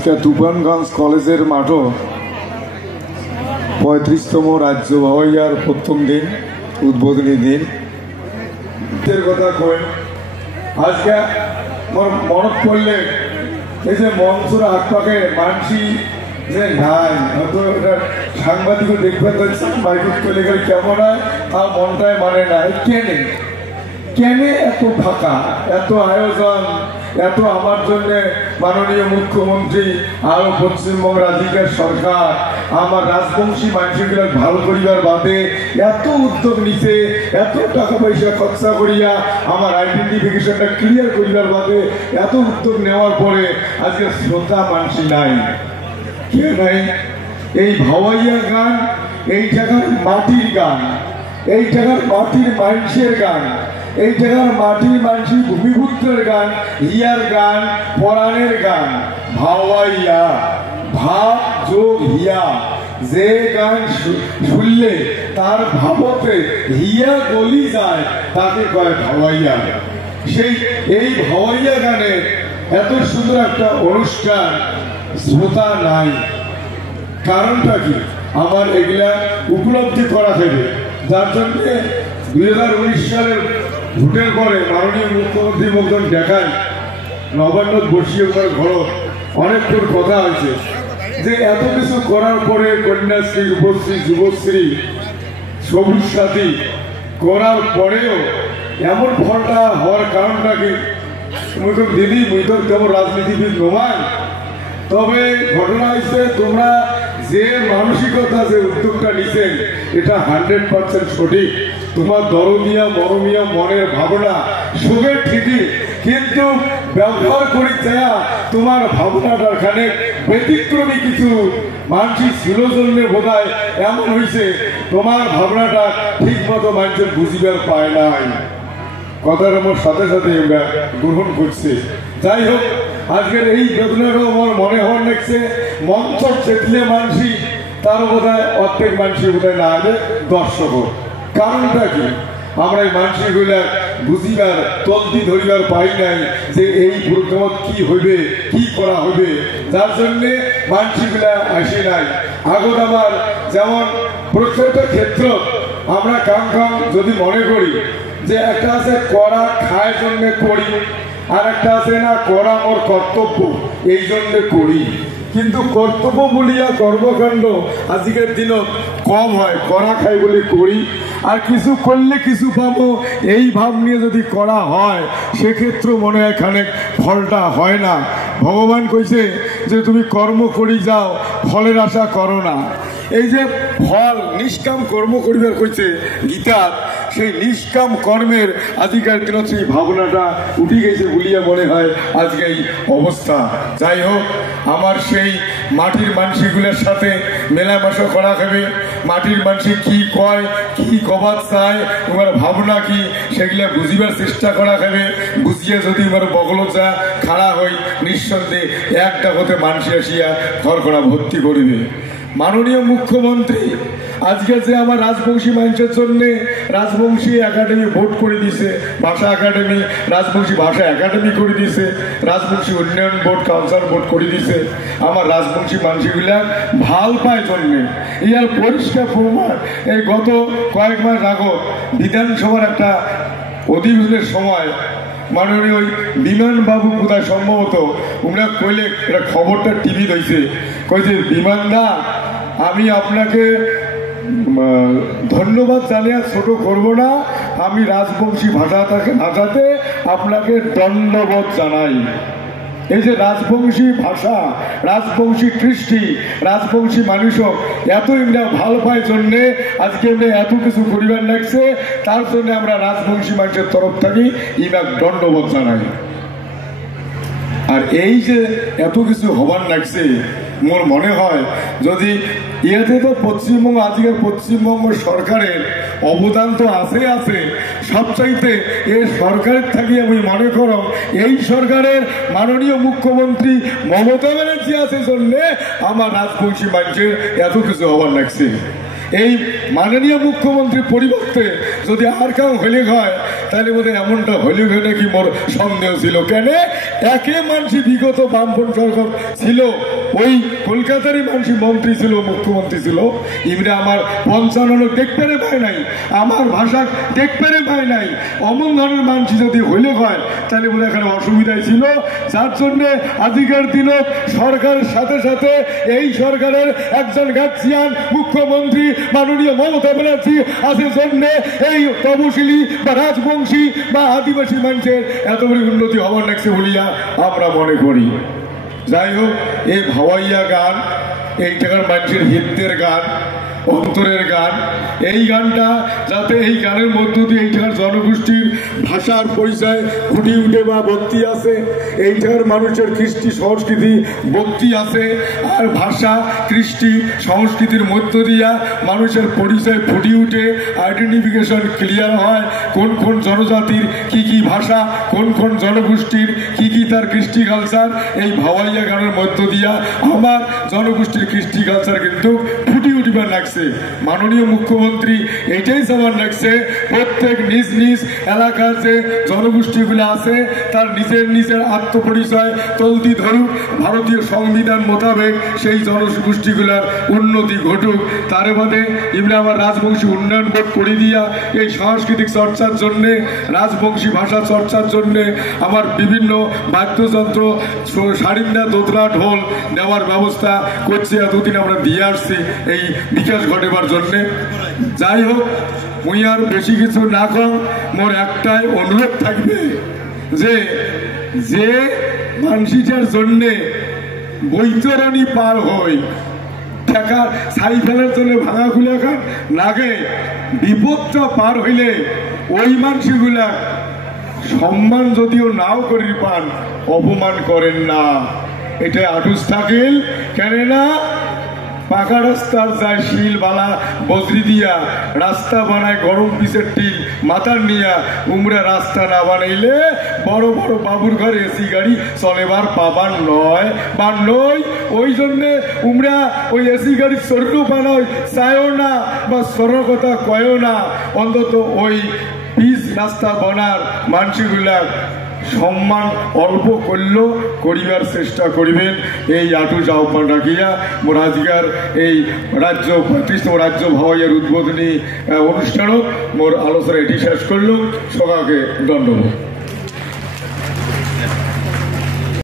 আজকে তুফানগঞ্জ কলেজের মাঠও 35তম রাজ্য ভাওয়াইয়ার প্রথম দিন, উদ্বোধনী দিন কথা কই। আজকে আমার মনত পড়লে এই যে মঞ্চুর আটপাকে মানসি যে নাই, হয়তো এটা সাংবাদিকও দেখবেন মাইকুট চলে গেলে কেমন হয়, তার মনটায় মানে না। কেন এত ফাঁকা, এত আয়োজন, এত আমার জন্য মাননীয় মুখ্যমন্ত্রী আর পশ্চিমবঙ্গ রাজ্যের সরকার আমার রাজবংশী মানুষগুলো ভালো করিবার বাদে এত উদ্যোগ নিছে, এত টাকা পয়সা খরচা করিয়া আমার আইডেন্টিফিকেশনটা ক্লিয়ার করিবার বাদে এত উদ্যোগ নেওয়ার পরে আজকে শ্রোতা মানসি নাই। কে নাই? এই ভাওয়াইয়া গান, এই জায়গার মাটির গান, এই জায়গার মাটির মানুষের গান, এই জায়গার মাটির মানসি ভূমিপুত্রের গান, হিয়ার গান, পরাণের গান। ভাওয়াইয়া, ভাব যোগ হিয়া, যে গান শুনলে তার ভাবতে হিয়া গলি যায় তাকে কয় ভাওয়াইয়া। এই ভাওয়াইয়া গানের এত সুন্দর একটা অনুষ্ঠান শ্রোতা নাই। কারণটা কি? আমার এগুলা উপলব্ধি করা হবে, যার জন্য 2019 সালের ভোটের পরে মাননীয় মুখ্যমন্ত্রী মতন দেখায় নবান্ন বসিয়ে ঘর অনেকক্ষণ কথা হয়েছে যে এত কিছু করার পরে কন্যাশ্রী, রূপশ্রী, যুবশ্রী, সবুজ সাথী করার পরেও এমন ফলটা হওয়ার কারণটা কি? মুই তো দিদি, মুই তো কেমন রাজনীতিবিদ নয়, তবে ঘটনা হচ্ছে তোমরা যে মানসিকতা, যে উদ্যোগটা নিছেন এটা 100% সঠিক। তোমার দরদিয়া মরমিয়া মনের ভাবনা সুখের ঠিকই, কিন্তু ব্যবহার করি চায়া তোমার ভাবনাটার খানে ব্যতিক্রমী কিছু মানসিক ছিল জন্য বোধহয় এমন হয়েছে তোমার ভাবনাটা ঠিক মতো মানুষের বুঝিবার পায় নাই। কথার আমার সাথে সাথে আমরা গ্রহণ করছে। যাই হোক, আজকের এই বেদনাটাও আমার মনে হওয়ার দেখছে মঞ্চ চেতলে মানসি তার বোধহয় অর্ধেক মানসি বোধহয় না হবে দর্শক। কারণটা কি? আমরা এই মানসিকগুলা বুঝিবার তলদি ধরিবার পাই নাই যে এই প্রোগ্রাম কি হইবে, কি করা হবে, যার জন্যে মানসিকগুলা আসে নাই। আগত আমার যেমন প্রত্যেকটা ক্ষেত্র আমরা কাম যদি মনে করি যে একটা আছে করা খায় জন্য করি, আর একটা আছে না করা ওর কর্তব্য এই জন্য করি। কিন্তু কর্তব্য বলিয়া কর্মকাণ্ড আজকের দিনত কম হয়, করা খাই বলে করি, আর কিছু করলে কিছু পাবো এই ভাব নিয়ে যদি করা হয় সেক্ষেত্রে মনে হয় এখানে ফলটা হয় না। ভগবান কইছে যে তুমি কর্ম করি যাও, ফলের আশা করো না। এই যে ফল নিষ্কাম কর্ম করিবার কইছে গীতা, সেই নিষ্কাম কর্মের আজকের দিনত সেই ভাবনাটা উঠে গেছে বলিয়া মনে হয় আজকে এই অবস্থা। যাই হোক, আমার সেই মাটির মানসিকগুলোর সাথে মেলামেশা করা হবে। মাটির মানসিক কি কয়, কি কবাদ চায়, তোমার ভাবনা কি, সেগুলা বুঝিবার চেষ্টা করা হবে। বুঝিয়ে যদি আমার বগলচা খাড়া হই, নিঃসন্দেহে একটা হতে মানসি আসিয়া ঘর করা ভর্তি করিবে। মাননীয় মুখ্যমন্ত্রী আজকে যে আমার রাজবংশী মানুষের জন্য রাজবংশী একাডেমি বোর্ড করে দিছে, ভাষা একাডেমি, রাজবংশী ভাষা একাডেমি করে দিছে, রাজবংশী উন্নয়ন বোর্ড, কাউন্সিল বোর্ড করে দিছে। আমার রাজবংশী মানুষগুলা ভাল পায় জন্যে ইয়ার পরিষ্কার প্রমাণ। এই গত কয়েক মাস আগত বিধানসভার একটা অধিবেশনের সময় মাননীয় ওই বিমান বাবু কোথায় সম্ভবত উমরা কইলে একটা খবরটা টিভি দিয়েছে, কইছে বিমানদা আমি আপনাকে ধন্যবাদ জানিয়ে ছোট করব না, আমি রাজবংশী ভাষাতে আপনাকে দণ্ডবোধ জানাই। এই যে রাজবংশী ভাষা, রাজবংশী কৃষ্টি, রাজবংশী মানুষও এত আমরা ভালো পাই জন্যে আজকে আমরা এত কিছু করিবার লাগছে, তার জন্য আমরা রাজবংশী মানুষের তরফ থেকে ইনার দণ্ডবোধ জানাই। আর এই যে এত কিছু হবার লাগছে, মোর মনে হয় যদি ইয়েতে তো পশ্চিমবঙ্গ, আজকের পশ্চিমবঙ্গ সরকারের অবদান তো আছে সবচাইতে এই সরকারের থাকি আমি মনে করো এই সরকারের মাননীয় মুখ্যমন্ত্রী মমতা ব্যানার্জি আছে জন্যে আমার রাজবংশী মানুষের এত কিছু হবার লাগছে। এই মাননীয় মুখ্যমন্ত্রীর পরিবর্তে যদি আর কেউ হলে হয় তাহলে বোধহয় এমনটা হলে নাকি মোর সন্দেহ ছিল। কেন একে মানুষ বিগত বামপন্থী সরকার ছিল, ওই কলকাতারই মানুষ মন্ত্রী ছিল, মুখ্যমন্ত্রী ছিল, ইমরা আমার 55 লোক দেখতে পায় নাই, আমার ভাষা দেখতে পায় নাই। অমন ধরনের মানুষ যদি হইলে হয় তাহলে বোধহয় এখানে অসুবিধাই ছিল। যার জন্য আজকের দিনে সরকারের সাথে সাথে এই সরকারের একজন গার্জিয়ান মুখ্যমন্ত্রী মাননীয় মমতা ব্যানার্জি আছে জন্য এই তপশিলি বা রাজবংশী বা আদিবাসী মানুষের এত বড় উন্নতি হবার লাগছে বলিয়া আমরা মনে করি। যাই হোক, এই ভাওয়াইয়া গান এই টাকার মানুষের হিতের গান, অন্তরের গান। এই গানটা যাতে এই গানের মধ্য দিয়ে এইটার জনগোষ্ঠীর ভাষার পরিচয় ফুটে উঠে বা ভক্তি আছে, এইটার মানুষের কৃষ্টি সংস্কৃতি ভক্তি আছে, আর ভাষা কৃষ্টি সংস্কৃতির মধ্য দিয়া মানুষের পরিচয় ফুটে উঠে, আইডেন্টিফিকেশন ক্লিয়ার হয়, কোন কোন জনজাতির কি কি ভাষা, কোন কোন জনগোষ্ঠীর কি কি তার কৃষ্টি কালচার। এই ভাওয়াইয়া গানের মধ্য দিয়া আমার জনগোষ্ঠীর কৃষ্টি কালচার কিন্তু ফুটে উঠিবার লাগছে। মাননীয় মুখ্যমন্ত্রী এটাই সবার লাগছে, প্রত্যেক নিজ নিজ এলাকার যে জনগোষ্ঠীগুলো আছে তার নিজের নিজের আত্মপরিচয় চলতি ধরুক, ভারতীয় সংবিধান মোতাবেক সেই জনগোষ্ঠীগুলার উন্নতি ঘটুক। তার মধ্যে ইমরা আমার রাজবংশী উন্নয়ন বোর্ড করে দিয়া এই সাংস্কৃতিক চর্চার জন্যে, রাজবংশী ভাষা চর্চার জন্যে আমার বিভিন্ন বাদ্যযন্ত্র, সারিন্দা, দোতরা, ঢোল নেওয়ার ব্যবস্থা করছি, এতদিন আমরা দিয়ে আসছি এই বিকাশ ঘটেবার জন্যে। যাই হোক, মুই আর বেশি কিছু না কম, মোর একটাই অনুরোধ থাকবে যে যে মানসিটার জন্যে বৈতরণী পার হই, টাকা ছাই ফেলার জন্য ভাঙা খুলে লাগে, বিপদটা পার হইলে ওই মানসিগুলা সম্মান যদিও নাও করি পান, অপমান করেন না। এটা আটুস থাকিল কেন না পাকা রাস্তার যায় শিল বালা বজরি দিয়া, রাস্তা বানায় গরম পিসের টিল মাথার নিয়া, উমরা রাস্তা না বানাইলে বড় বড় বাবুর ঘরে এসি গাড়ি চলেবার পাবার নয় বা নয়। ওই জন্যে উমরা ওই এসি গাড়ি শরীর বানায় চায়ও না বা সরল কথা কয়ও না, অন্তত ওই পিস রাস্তা বনার মানুষগুলার সম্মান অল্প করলেও করিবার চেষ্টা করিবেন। এই আটুস আহ্বান রাখিয়া মোর আজকের এই রাজ্য 35তম রাজ্য ভাওয়াইয়ার উদ্বোধনী অনুষ্ঠানও মোর আলোচনা এটি শেষ করল। সবাইকে ধন্যবাদ।